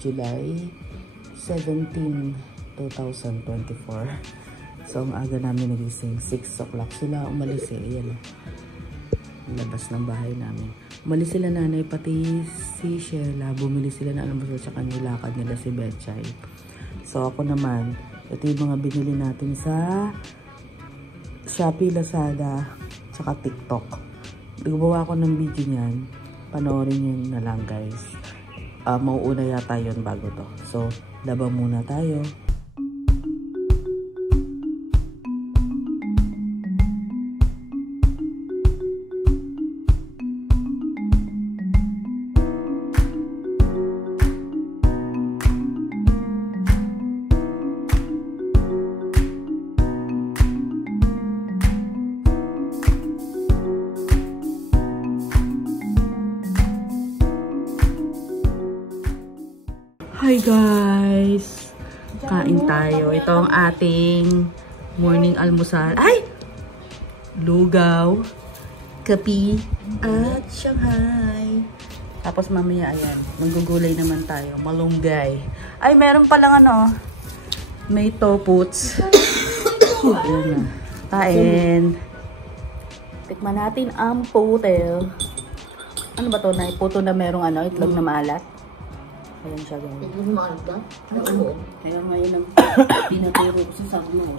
July 17, 2024. So, ang aga namin nagising. 6 o'clock sila umalis eh. Ayan, labas ng bahay namin. Umalis sila nanay, pati si Sheila. Bumili sila na almusal sa kanilakad nila si Betchay. So, ako naman, ito yung mga binili natin sa Shopee, Lazada, tsaka TikTok. Gumawa ako ng video niyan. Panoorin nyo na lang, guys. Mauuna yata yun bago to. So, labang muna tayo. Hi guys! Kain tayo. Ito ang ating morning almusal. Ay! Lugaw, kapi, at Shanghai. Tapos mamaya, ayan, manggugulay naman tayo. Malunggay. Ay, meron palang ano, may toputs. Ayan na. Kain. Tikman natin ang putel. Ano ba to? Puto na merong ano, itlog na maalat. Ayan siya ganyan. Itlog na maalat ba? Oo. Kaya ngayon ang pinaturo ko sa sabi mo.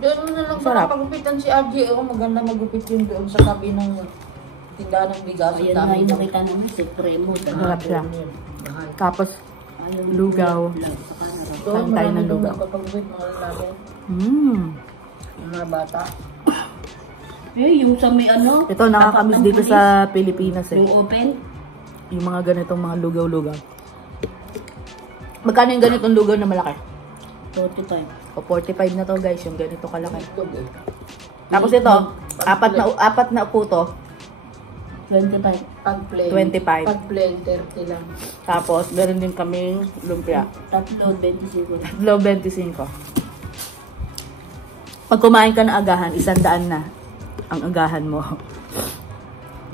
Doon mo na lang sa pagupitan si RJ. Oh, maganda magupit yung doon sa tabi ng tindahan ng bigas. Ayan na yung nakita namin si Premo. Harap siya. Tapos, lugaw. Doon tayo ng marami doon lugaw. nagpapagupit mga lalaki. Yung mga bata. Eh, yung sa may ano? Ito, nakakamiss dito sa Pilipinas eh. Yung open? Yung mga ganitong mga lugaw-lugaw. Magkano yung ganitong lugaw na malaki? 45. O 45 na to guys, yung ganito kalaki. Itlog eh. Tapos ito, apat na puto. 25. Pag plain. 25. Pag plain, 30 lang. Tapos, meron din kaming lumpia. Tatlo, 25. Low 25. Pag kumain ka ng agahan, 100 na ang agahan mo.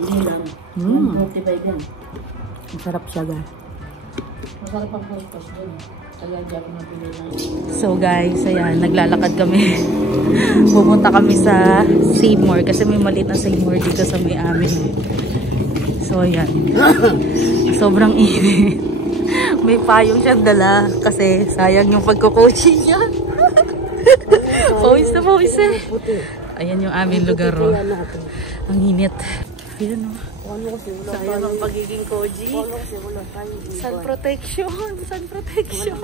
Hindi lang. 45 yan. Masarap siya guys. Masarap ang postos doon. Kaya di ako napili lang. So guys, ayan, naglalakad kami. Pupunta kami sa Seymour kasi may maliit na Seymour dito sa may amin. So ayan. Sobrang init. May payong siyang dala kasi sayang yung pagko-coaching niya. Pawis na pawis eh. Ayan yung aming lugar. Oh. Ang init. Ayan o. Sayang ang pagiging koji. Sun protection. Sun protection.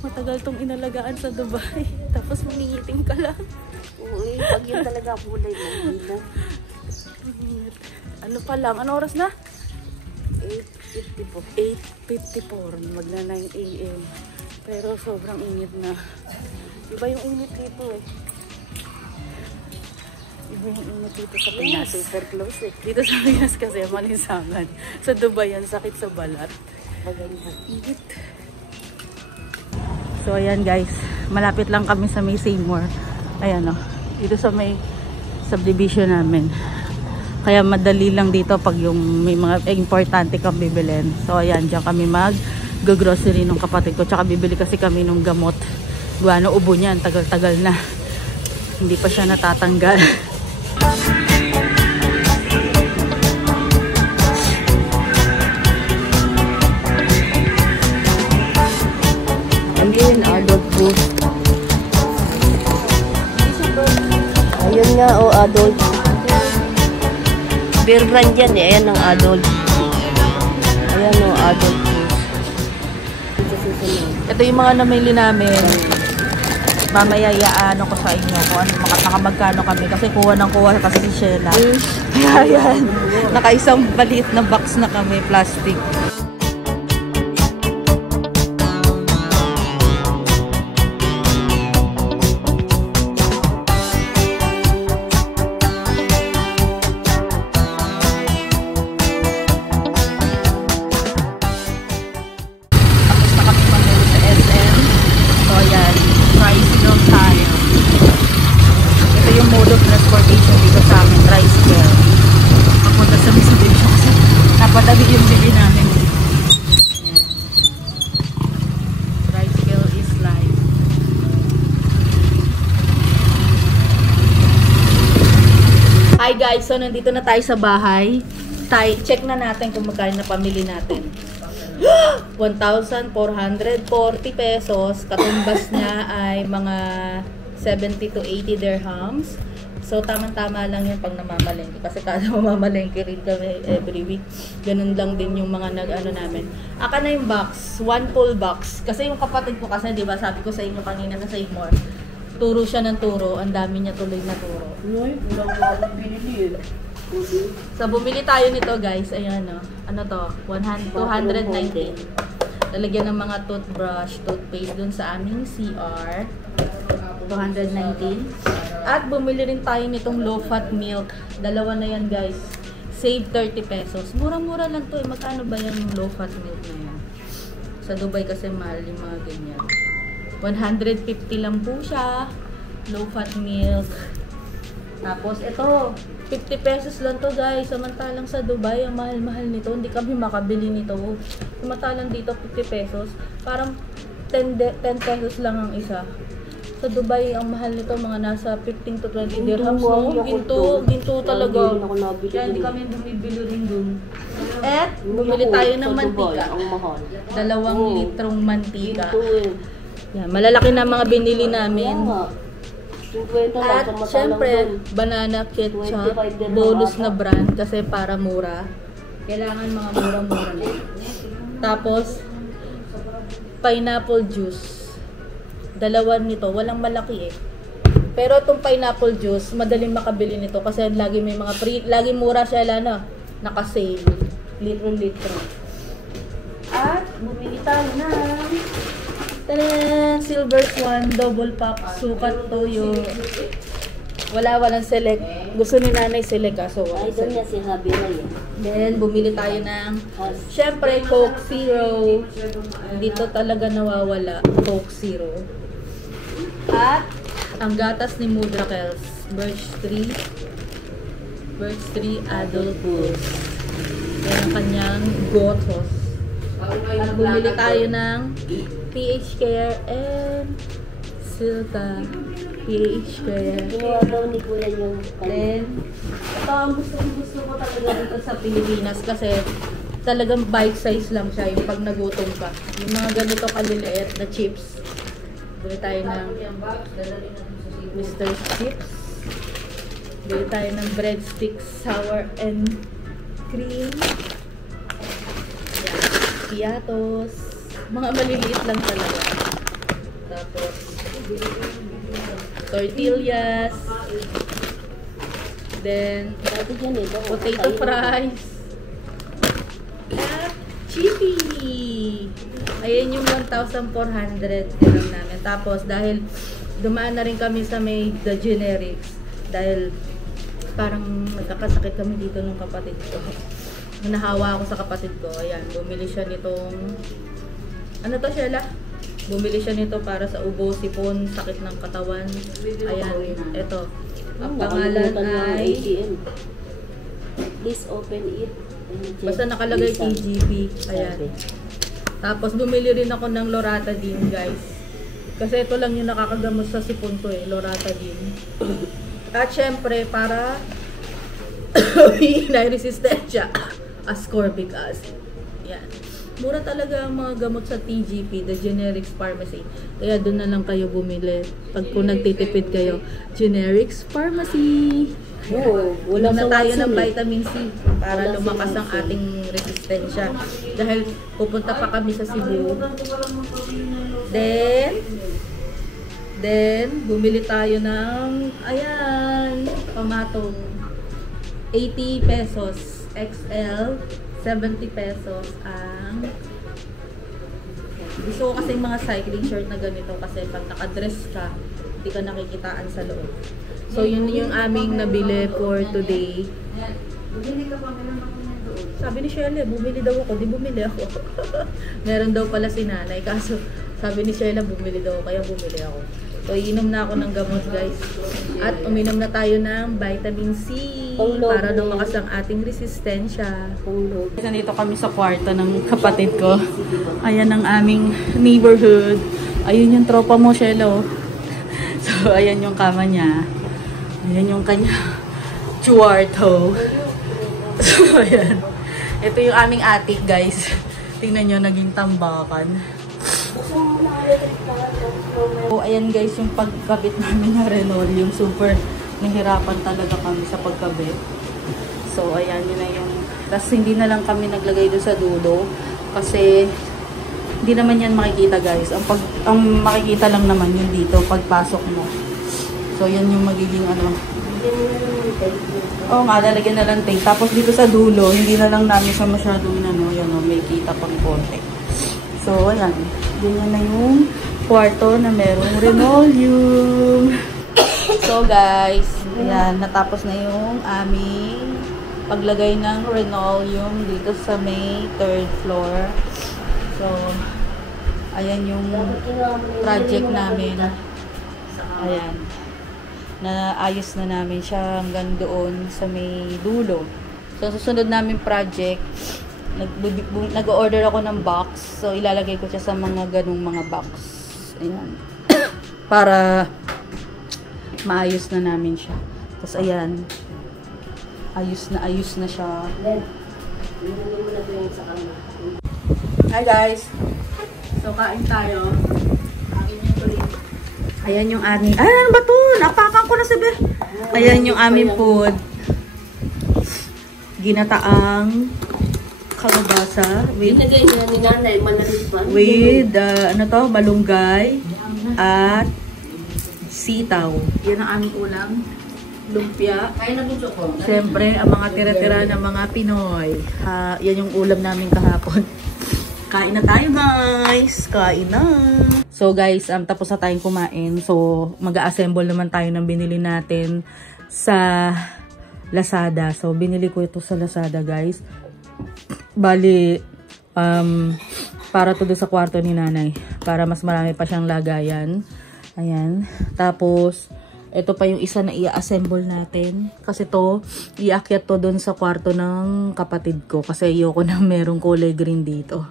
Matagal tong inalagaan sa Dubai. Tapos mangingitim ka lang. Uy, pag yun talaga kulay mo. Ano pa lang? Ano oras na? 8:54. 8:54. Magna 9 AM. Pero sobrang init na. Iba yung init dito eh. Iba yung init dito sa Pinas. Super close eh. Dito sa Pinas kasi malisangan. Sa Dubai yan, sakit sa balat. Maganda. Init. So ayan guys, malapit lang kami sa may Seymour. Ayan o, dito sa may subdivision namin. Kaya madali lang dito pag yung may mga importante kang bibilin. So ayan, dyan kami mag-grocery ng kapatid ko. Tsaka bibili kasi kami ng gamot. Guano, ubo niyan, tagal-tagal na. Hindi pa siya natatanggal. Ayun, adult food. Ayun nga, oh, adult. Beer brand yan eh. Ayan ang adult. Ayan o, adult food. Ito yung mga namili namin. Mamaya iaano ko sa inyo kung ano, magkano kami. Kasi kuha ng kuha kasi si Sheila. Kaya yan, nakaisang maliit na box na kami, plastic. Transportation dito sa amin, tricycle. Papunta sa Mitsubishi kasi napadali yung bibi namin. Hi guys, so nandito na tayo sa bahay. Check na natin kung magkano na pamili natin. 1,440 pesos. Katumbas niya ay mga 70 to 80 dirhams. So, tamang-tama lang yun pag namamalengke. Kasi kada mamamalengke rin kami every week. Ganun lang din yung mga nag-ano namin. Aka na yung box. One full box. Kasi yung kapatid ko kasi, di ba, sabi ko sa inyo kanina sa Save More, turo siya ng turo. Ang dami niya tuloy na turo. So, bumili tayo nito, guys. Ayan, no. Ano to? 219. Lalagyan ng mga toothbrush, toothpaste dun sa aming CR. 219. At bumili rin tayo nitong low-fat milk. Dalawa na yan, guys. Save 30 pesos. Mura-mura lang to eh. Magkano ba yan yung low-fat milk na yan? Sa Dubai kasi mahal yung mga ganyan. 150 lang po siya. Low-fat milk. Tapos ito, 50 pesos lang to, guys. Samantalang sa Dubai, ang mahal-mahal nito. Hindi kami makabili nito. Samantalang dito, 50 pesos. Parang 10 pesos lang ang isa. Sa Dubai, ang mahal nito, mga nasa 15 to 20 dirhams. Ginto talaga. Kaya hindi kami bumibili rin dun. At bumili tayo ng mantika. 2 litrong mantika. Yan, malalaki na mga binili namin. At syempre, banana ketchup, bonus na brand kasi para mura. Kailangan mga mura-mura na. Tapos, pineapple juice. 2 nito, walang malaki eh. Pero itong pineapple juice, madaling makabili nito kasi lagi may mga free, lagi mura siya lana, naka-sale. Litro-litro. At bumili tayo ng Silver Swan double pack sukat toyo. Walang select. Gusto ni nanay select kaso wala. Ay, doon niya si Habi na yan. Then, bumili tayo ng syempre, Coke Zero. Dito talaga nawawala, Coke Zero. At, ang gatas ni Mudrakels, Birch 3 Adult Boost. Yan ang kanyang gotos. At bumili tayo ng PH Care and Silka PH Care. Ginawa daw ni Kuya yung Then, ito ang gusto ko talaga dito sa Pilipinas kasi talagang bite size lang siya yung pag nagutom ka. Yung mga ganito kaliliit na chips. Bili tayo ng Mr. Chips. Bili tayo ng breadsticks, sour and cream. Yan. Piatos. Mga maliliit lang talaga. Tapos, tortillas. Then, potato fries. At chippy. Ayan yung 1,400 dirham namin. Tapos, dahil dumaan na rin kami sa may The Generics. Dahil parang nagkakasakit kami dito ng kapatid ko. Nahawa ako sa kapatid ko. Ayan, bumili siya nitong ano to, Sheila? Bumili siya nito para sa ubo, sipon, sakit ng katawan. Ayan, ito. Ang pangalan ay please open it. basta nakalagay TGP. Ayan. Tapos bumili rin ako ng Loratadine, guys. Kasi ito lang yung nakakagamot sa sipon ko eh, Loratadine. At syempre, para resistensya, ascorbic acid. Yan. Mura talaga ang mga gamot sa TGP, The Generics Pharmacy. Kaya doon na lang kayo bumili. Pag kung nagtitipid kayo, Generics Pharmacy. Wala na tayo ng vitamin C para lumakas ang ating resistensya. Dahil pupunta pa kami sa Cebu. Then bumili tayo ng, ayan, pamatong. 80 pesos. XL. 70 pesos ang gusto ko kasi mga cycling shirt na ganito kasi pag nakadress ka hindi ka nakikitaan sa loob. So yun yung aming nabili for today. Sabi ni Sheila, bumili daw ako. Di bumili ako. Meron daw pala si nanay kaso sabi ni Sheila bumili daw kaya bumili ako. So inom na ako ng gamot, guys. At uminom na tayo ng vitamin C para lumakas ang ating resistensya. Nandito kami sa kwarto ng kapatid ko. Ayan ang aming neighborhood. Ayun yung tropa mo, Shelo. So ayan yung kama niya. Ayan yung kanya Kwarto. So, ayan. Ito yung aming attic, guys. Tingnan nyo, naging tambakan. So, ayan guys, yung pagkabit namin ng linoleum. Super nahirapan talaga kami sa pagkabit. So, ayan, yun na yung... Tapos, hindi na lang kami naglagay doon sa dulo. Kasi, hindi naman yan makikita, guys. Ang makikita lang naman yun dito, pagpasok mo. So, yan yung magiging ano. Oo nga, lalagyan na lang tape. Tapos, dito sa dulo, hindi na lang namin siya masyadong ano, yan o, may kita pang konti. So, ayan. Ganyan na yung kwarto na merong linoleum. So, guys, ayan, natapos na yung aming paglagay ng linoleum dito sa may 3rd floor. So, ayan yung project namin. Ayan. Naayos na namin siya hanggang doon sa may dulo. So, susunod namin project, nag-order ako ng box. So, ilalagay ko siya sa mga ganung mga box. Ayan. Para maayos na namin siya. Tapos, ayan. Ayos na siya. Hi guys! So, kain tayo. Ayan yung aming... Ay, ano ba ito? Napakan ko na sabi. Ayan yung aming food. Ginataang kalabasa with ano to, malunggay at sitaw. Yan ang aming ulam. Lumpia. Siyempre, ang mga tira-tira ng mga Pinoy. Yan yung ulam namin kahapon. Kain na tayo, guys. Kain na. So, guys, tapos na tayong kumain. So, mag-a-assemble naman tayo ng binili natin sa Lazada. So, binili ko ito sa Lazada, guys. Bali, para to doon sa kwarto ni nanay. Para mas marami pa siyang lagayan. Ayan. Tapos, ito pa yung isa na i-assemble natin. Kasi to, iakyat to doon sa kwarto ng kapatid ko. Kasi ayoko na merong kulay green dito.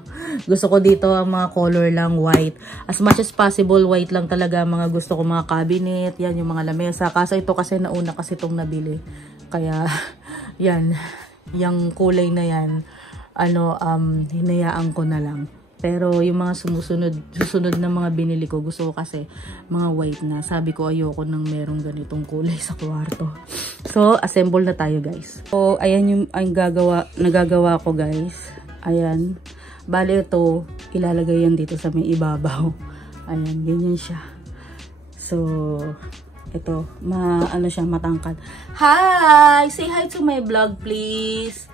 Gusto ko dito ang mga color lang white. As much as possible, white lang talaga mga gusto ko, mga cabinet. Yan, yung mga lamesa. Kaso ito kasi nauna kasi itong nabili. Kaya, yan. Yung kulay na yan, hinayaan ko na lang. Pero yung mga susunod na mga binili ko, gusto ko kasi mga white na. Sabi ko ayoko nang merong ganitong kulay sa kwarto. So, assemble na tayo, guys. So, ayan yung nagagawa ko, guys. Ayan. Bale ito, ilalagay yan dito sa may ibabaw. Ayan, ganyan siya. So, ito, siya, matangkad. Hi! Say hi to my vlog, please.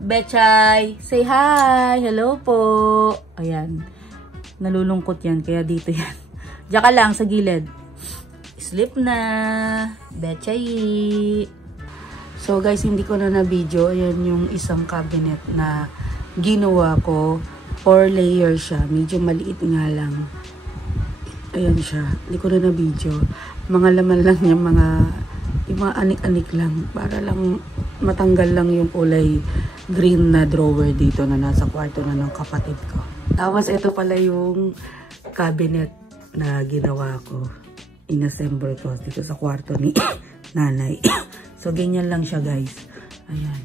Betchay, say hi. Hello po. Ayan. Nalulungkot yan, kaya dito yan. Diyan ka lang, sa gilid. Sleep na. Betchay. So guys, hindi ko na na-video. Ayan yung isang cabinet na ginawa ko. 4 layer siya. Medyo maliit nga lang. Ayan siya. Hindi ko na na-video. Mga laman lang yung mga anik-anik lang. Para lang matanggal lang yung kulay green na drawer dito na nasa kwarto na ng kapatid ko. Tapos ito pala yung cabinet na ginawa ko. Inassemble ko dito sa kwarto ni nanay. So ganyan lang siya, guys. Ayan.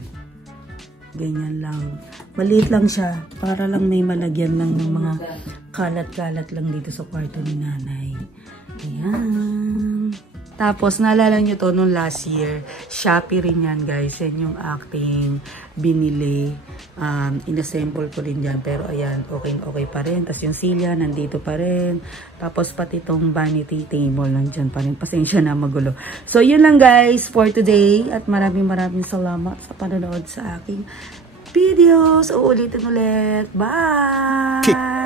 Ganyan lang. Maliit lang siya. Para lang may malagyan lang ng mga kalat-kalat lang dito sa kwarto ni nanay. Ayan. Tapos, naalala nyo to nung last year. Shopee rin yan, guys. Yan yung acting binili. Inassemble ko rin yan. Pero, ayan, okay pa rin. Tapos, yung silya, nandito pa rin. Tapos, pati itong vanity table, nandyan pa rin. Pasensya na, magulo. So, yun lang, guys, for today. At maraming salamat sa panonood sa aking videos. Uulitin ulit. Bye!